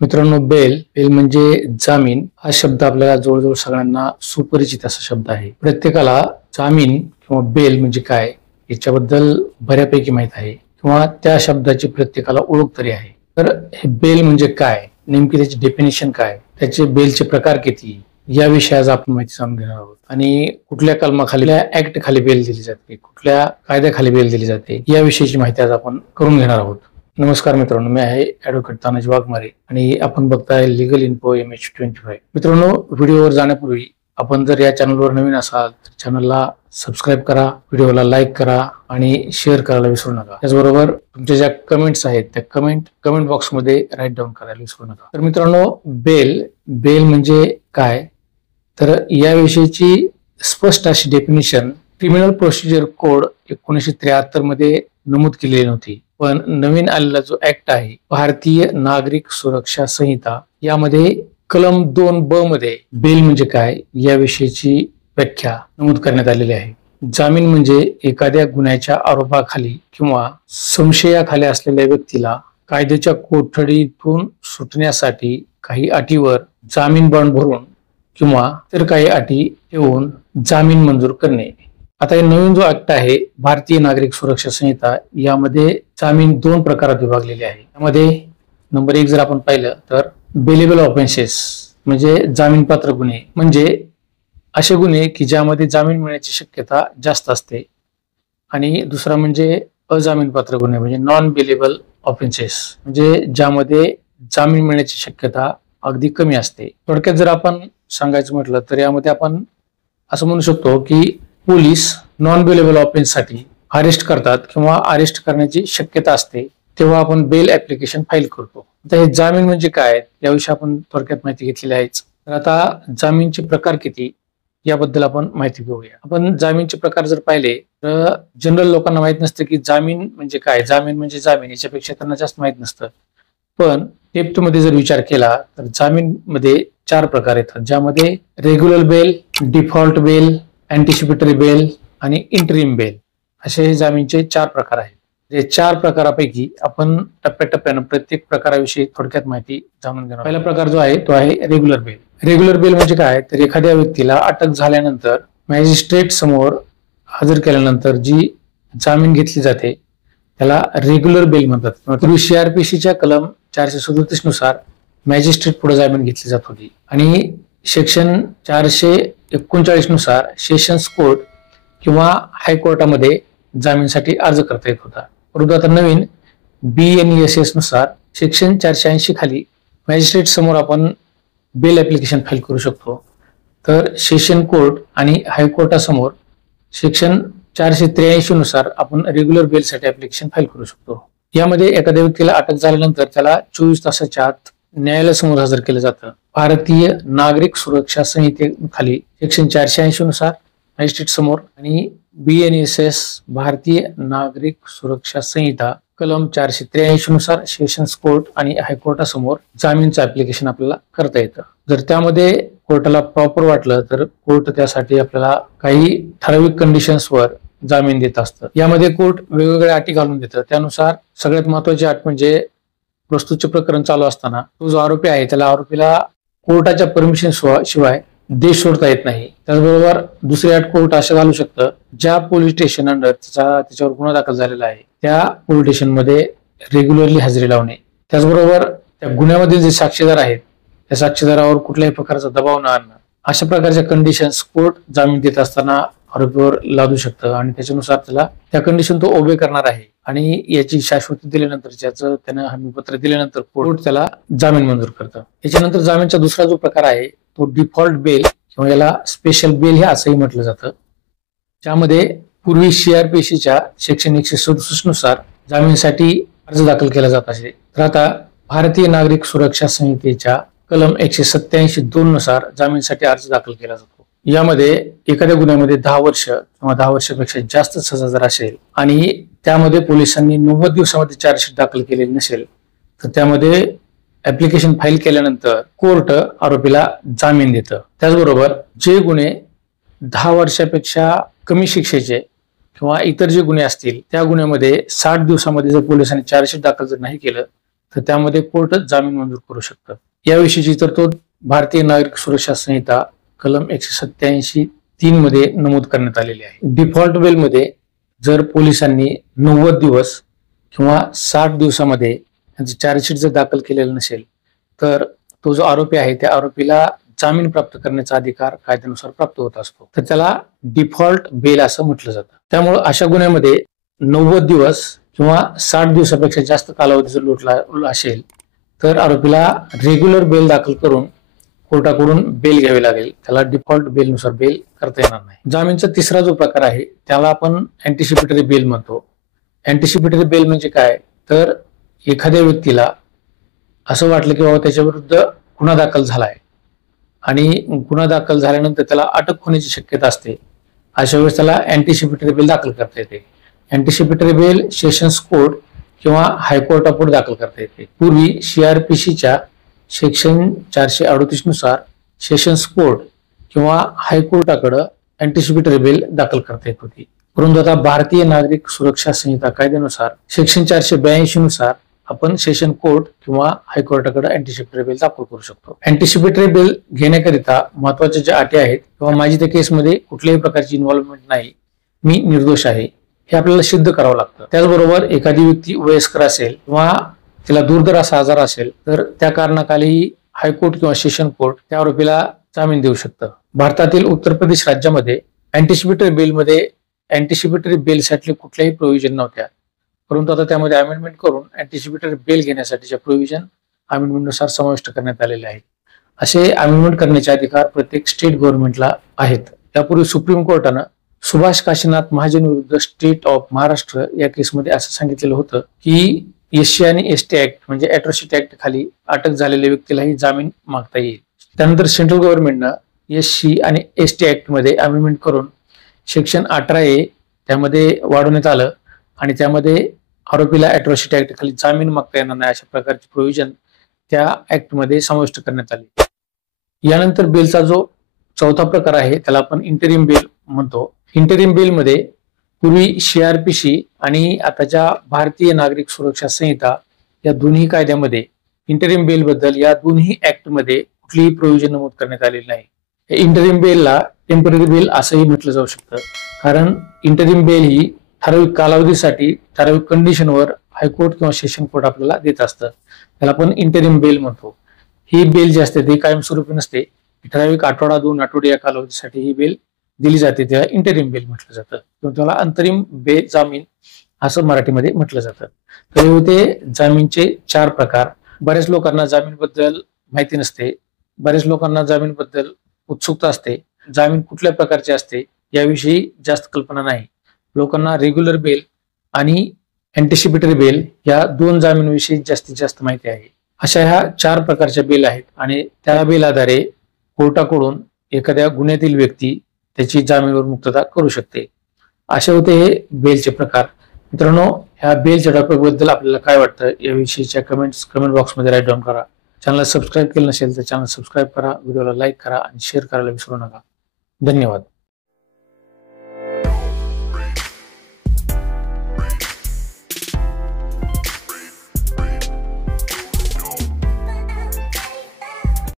मित्रांनो, bell bell म्हणजे जामीन हा शब्द आपल्याला जवळजवळ सगळ्यांना सुपरिचित असा शब्द आहे. प्रत्येकाला जामीन किंवा बेल म्हणजे काय याच्याबद्दल बऱ्यापैकी माहित आहे किंवा त्या शब्दाची प्रत्येकाला ओळख तरी आहे. तर हे बेल म्हणजे काय, नेमकी त्याची डेफिनेशन काय, त्याचे बेलचे प्रकार किती, या विषयाचा आपण माहिती जाणून घेणार आहोत. आणि कुठल्या कलमाखाली, ऍक्ट खाली बेल दिली जाते, कुठल्या कायद्याखाली बेल दिली जाते, या विषयीची माहिती आज आपण करून घेणार आहोत. नमस्कार मित्रांनो, मी आहे ॲडव्होकेट तानाजी वाघमारे आणि आपण बघताय लिगल इन्फो MH25. मित्रांनो, व्हिडिओवर जाण्यापूर्वी आपण जर या चॅनलवर नवीन असाल तर चॅनलला सबस्क्राईब करा, व्हिडिओला लाईक करा आणि शेअर करायला विसरू नका. त्याचबरोबर तुमच्या ज्या कमेंट्स आहेत त्या कमेंट बॉक्समध्ये राईट डाऊन करायला विसरू नका. तर मित्रांनो, बेल म्हणजे काय, तर याविषयीची स्पष्ट अशी डेफिनेशन क्रिमिनल प्रोसिजर कोड 1973 मध्ये नमूद केलेली नव्हती. पण नवीन आलेला जो ऍक्ट आहे, भारतीय नागरिक सुरक्षा संहिता, यामध्ये कलम 2B मध्ये बेल म्हणजे काय याविषयीची व्याख्या नमूद करण्यात आलेली आहे. जामीन म्हणजे एखाद्या गुन्ह्याच्या आरोपाखाली किंवा संशयाखाली असलेल्या व्यक्तीला कायद्याच्या कोठडीतून सुटण्यासाठी काही अटीवर जामीन बॉन्ड भरून किंवा तर काही अटी ठेवून जामीन मंजूर करणे. आता हे नवीन जो ऍक्ट आहे, भारतीय नागरिक सुरक्षा संहिता, यामध्ये जामीन 2 प्रकारात विभागलेले आहे. यामध्ये नंबर 1 जर आपण पाहिलं तर बेलेबल ऑफेन्सेस म्हणजे जामीनपात्र गुन्हे, म्हणजे असे गुन्हे की ज्यामध्ये जामीन मिळण्याची शक्यता जास्त असते. आणि दुसरा म्हणजे अजामीनपात्र गुन्हे म्हणजे नॉन बेलेबल ऑफेन्सेस, म्हणजे ज्यामध्ये जामीन मिळण्याची शक्यता अगदी कमी असते. थोडक्यात जर आपण सांगायचं म्हटलं तर यामध्ये आपण असं म्हणू शकतो की पोलीस नॉन बेलेबल ऑफेन्ससाठी अरेस्ट करतात किंवा अरेस्ट करण्याची शक्यता असते, तेव्हा आपण बेल ऍप्लिकेशन फाईल करतो. आता हे जामीन म्हणजे काय याविषयी आपण थोडक्यात माहिती घेतलेली आहेच. तर आता जामीनचे प्रकार किती याबद्दल आपण माहिती घेऊया. आपण जामीनचे प्रकार जर पाहिले तर जनरल लोकांना माहित नसतं की जामीन म्हणजे काय, जामीन म्हणजे जामीन, याच्यापेक्षा त्यांना जास्त माहित नसतं. पण टेप्ट मध्ये जर विचार केला तर जामीन मध्ये 4 प्रकार येतात, ज्यामध्ये regular bail, default bail, anticipatory bail आणि इंटरिम बेल असे जामीनचे 4 प्रकार आहेत. या 4 प्रकारापैकी आपण टप्प्याटप्प्यानं प्रत्येक प्रकाराविषयी थोडक्यात माहिती जाणून घेणार. पहिला प्रकार जो आहे तो आहे रेग्युलर बेल. रेग्युलर बेल म्हणजे काय, तर एखाद्या व्यक्तीला अटक झाल्यानंतर मॅजिस्ट्रेट समोर हजर केल्यानंतर जी जामीन घेतली जाते त्याला रेग्युलर बेल म्हणतात. पूर्वी CRPCच्या कलम 437 नुसार मॅजिस्ट्रेट पुढे जामीन घेतली जात होती आणि सेक्शन 439 नुसार सेशन्स कोर्ट किंवा हायकोर्टामध्ये जामीनसाठी अर्ज करता येत होता. परंतु आता नवीन BNESS नुसार सेक्शन 480 खाली मॅजिस्ट्रेट समोर आपण बेल ऍप्लिकेशन फाईल करू शकतो. तर सेशन कोर्ट आणि हायकोर्टासमोर सेक्शन 483 नुसार आपण रेग्युलर बेलसाठी ऍप्लिकेशन फाईल करू शकतो. यामध्ये एखाद्या व्यक्तीला अटक झाल्यानंतर त्याला 24 तासाच्या आत न्यायालयासमोर हजर केलं जातं. भारतीय नागरिक सुरक्षा संहितेखाली सेक्शन 480 नुसार मॅजिस्ट्रेट समोर आणि BNESS भारतीय नागरिक सुरक्षा संहिता कलम 483 नुसार सेशन्स कोर्ट आणि हायकोर्टासमोर जामीनचं ऍप्लिकेशन आपल्याला करता येतं. जर त्यामध्ये कोर्टाला प्रॉपर वाटलं तर कोर्ट त्यासाठी आपल्याला काही ठराविक कंडिशन्सवर जामीन देत असतं. यामध्ये कोर्ट वेगवेगळ्या अटी घालून देतं. त्यानुसार सगळ्यात महत्वाची अट म्हणजे प्रस्तुतचे प्रकरण चालू असताना तो जो आरोपी आहे त्याला आरोपीला कोर्टाच्या परमिशन शिवाय देश सोडता येत नाही. त्याचबरोबर दुसरी अट कोर्ट असं घालू शकतं, ज्या पोलीस स्टेशन अंडर त्याच्यावर गुन्हा दाखल झालेला आहे त्या पोलीस स्टेशन मध्ये रेग्युलरली हजेरी लावणे. त्याचबरोबर त्या गुन्ह्यामधील जे साक्षीदार आहेत त्या साक्षीदारावर कुठल्याही प्रकारचा दबाव न आणणं, अशा प्रकारच्या कंडिशन्स कोर्ट जामीन देत असताना आरोपीवर लादू शकतं आणि त्याच्यानुसार त्याला त्या कंडिशन तो ओबे करणार आहे आणि याची शाश्वती दिल्यानंतर, ज्याचं त्यानं हमीपत्र दिल्यानंतर कोर्ट त्याला जामीन मंजूर करतं. याच्यानंतर जामीनचा दुसरा जो प्रकार आहे तो डिफॉल्ट बेल किंवा याला स्पेशल बेल हे असंही म्हटलं जातं, ज्यामध्ये पूर्वी CRPCच्या सेक्शन 167 नुसार जामीनसाठी अर्ज दाखल केला जात असे. तर आता भारतीय नागरिक सुरक्षा संहितेच्या कलम 187(2) नुसार जामीनसाठी अर्ज दाखल केला जातो. यामध्ये एखाद्या गुन्ह्यामध्ये 10 वर्ष किंवा 10 वर्षापेक्षा जास्त सजा जर असेल आणि त्यामध्ये पोलिसांनी 90 दिवसामध्ये चार्जशीट दाखल केलेली नसेल तर त्यामध्ये ऍप्लिकेशन फाईल केल्यानंतर कोर्ट आरोपीला जामीन देतं. त्याचबरोबर जे गुन्हे 10 वर्षापेक्षा कमी शिक्षेचे किंवा इतर जे गुन्हे असतील त्या गुन्ह्यामध्ये 60 दिवसामध्ये जर पोलिसांनी चार्जशीट दाखल जर नाही केलं तर त्यामध्ये कोर्टच जामीन मंजूर करू शकतं. याविषयीची तरतूद भारतीय नागरिक सुरक्षा संहिता कलम 187(3) मध्ये नमूद करण्यात आलेली आहे. डिफॉल्ट बेलमध्ये जर पोलिसांनी 90 दिवस किंवा 60 दिवसामध्ये त्यांचं चार्जशीट जर दाखल केलेलं नसेल तर तो जो आरोपी आहे त्या आरोपीला जामीन प्राप्त करण्याचा अधिकार कायद्यानुसार प्राप्त होत असतो. तर त्याला डिफॉल्ट बेल असं म्हटलं जातं. त्यामुळे अशा गुन्ह्यामध्ये 90 दिवस किंवा 60 दिवसापेक्षा जास्त कालावधी जर लोटला असेल तर आरोपीला रेग्युलर बेल दाखल करून कोर्टाकडून बेल घ्यावी लागेल. त्याला डिफॉल्ट बेलनुसार बेल करता येणार नाही. जामीनचा तिसरा जो प्रकार आहे त्याला आपण अँटिसिपेटरी बेल म्हणतो. अँटिसिपेटरी बेल म्हणजे काय, तर एखाद्या व्यक्तीला असं वाटलं की बाबा त्याच्या विरुद्ध गुन्हा दाखल झालाय आणि गुन्हा दाखल झाल्यानंतर त्याला अटक होण्याची शक्यता असते. अशा वेळेस त्याला अँटिसिपेटरी बेल दाखल करता येते. अँटिसिपेटरी बेल सेशन्स कोर्ट किंवा हायकोर्टापुढे दाखल करता येते. पूर्वी CRPCच्या सेक्शन 438 नुसार सेशन्स कोर्ट किंवा हायकोर्टाकडे अँटिसिपेटरी बेल दाखल करता येत होती. परंतु आता भारतीय नागरिक सुरक्षा संहिता कायद्यानुसार सेक्शन 482 नुसार आपण सेशन कोर्ट किंवा हायकोर्टाकडे अँटिसिपेटरी बेल दाखल करू शकतो. अँटिसिपेटरी बेल घेण्याकरिता महत्वाच्या ज्या अटी आहेत किंवा माझी त्या केसमध्ये कुठल्याही प्रकारची इन्व्हॉल्वमेंट नाही, मी निर्दोष आहे, हे आपल्याला सिद्ध करावं लागतं. त्याचबरोबर एखादी व्यक्ती वयस्कर असेल किंवा तिला दुर्धर असा आजार असेल तर त्या कारणाखाली हायकोर्ट किंवा सेशन कोर्ट त्या आरोपीला जामीन देऊ शकतं. भारतातील उत्तर प्रदेश राज्यामध्ये अँटिसिपेटरी बेलसाठी कुठल्याही प्रोव्हिजन नव्हत्या. परंतु आता त्यामध्ये अमेंडमेंट करून अँटिसिपेटरी बेल घेण्यासाठीच्या प्रोव्हिजन अमेंडमेंटनुसार समाविष्ट करण्यात आलेले आहेत. असे अमेंडमेंट करण्याचे अधिकार प्रत्येक स्टेट गव्हर्नमेंटला आहेत. त्यापूर्वी सुप्रीम कोर्टानं सुभाष काशीनाथ महाजन विरुद्ध स्टेट ऑफ महाराष्ट्र या केसमध्ये असं सांगितलेलं होतं की SC आणि ST ऍक्ट म्हणजे अॅट्रॉसिटी ऍक्ट खाली अटक झालेल्या व्यक्तीलाही जामीन मागता येईल. त्यानंतर सेंट्रल गव्हर्नमेंटनं SC आणि ST ऍक्ट मध्ये अमेंडमेंट करून सेक्शन 18A त्यामध्ये वाढवण्यात आलं आणि त्यामध्ये आरोपीला अॅट्रॉसिटी ऍक्ट खाली जामीन मागता येणार नाही अशा प्रकारची प्रोव्हिजन त्या ऍक्ट मध्ये समाविष्ट करण्यात आली. यानंतर बेलचा जो चौथा प्रकार आहे त्याला आपण इंटरिम बेल म्हणतो. इंटरिम बेल मध्ये पूर्वी CRPC आणि आताच्या भारतीय नागरिक सुरक्षा संहिता या दोन्ही कायद्यामध्ये इंटरिम बेल बद्दल या दोन्ही ऍक्ट मध्ये कुठलीही प्रोव्हिजन नमूद करण्यात आलेली नाही. इंटरिम बेलला टेम्पररी बेल असंही म्हटलं जाऊ शकतं, कारण इंटरिम बेल ही ठराविक कालावधीसाठी ठराविक कंडिशनवर हायकोर्ट किंवा सेशन कोर्ट आपल्याला देत असतं. त्याला आपण इंटरिम बेल म्हणतो. ही बेल जी असते ती कायमस्वरूपी नसते. ठराविक आठवडा 2 आठवडे या कालावधीसाठी ही बेल दिली जाते. त्याला इंटरिम बेल म्हटलं जातं किंवा त्याला अंतरिम बेल जामीन असं मराठीमध्ये म्हटलं जातं. तर हे होते जामीनचे 4 प्रकार. बऱ्याच लोकांना जामीनबद्दल माहिती नसते, बऱ्याच लोकांना जामीनबद्दल उत्सुकता असते. जामीन कुठल्या प्रकारचे असते याविषयी जास्त कल्पना नाही. लोकांना रेग्युलर बेल आणि अँटिसिपेटरी बेल या 2 जामीनविषयी जास्तीत जास्त माहिती आहे. अशा ह्या 4 प्रकारच्या बेल आहेत आणि त्या बेल आधारे कोर्टाकडून एखाद्या गुन्ह्यातील व्यक्ती त्याची जामीनवर मुक्तता करू शकते. असे होते हे बेलचे प्रकार. मित्रांनो, ह्या बेलच्या टॉपिक बद्दल आपल्याला काय वाटतं याविषयीच्या कमेंट बॉक्समध्ये राईट डाऊन करा. चॅनलला सबस्क्राईब केलं नसेल तर चॅनल सबस्क्राईब करा, व्हिडिओला लाईक करा आणि शेअर करायला विसरू नका. धन्यवाद.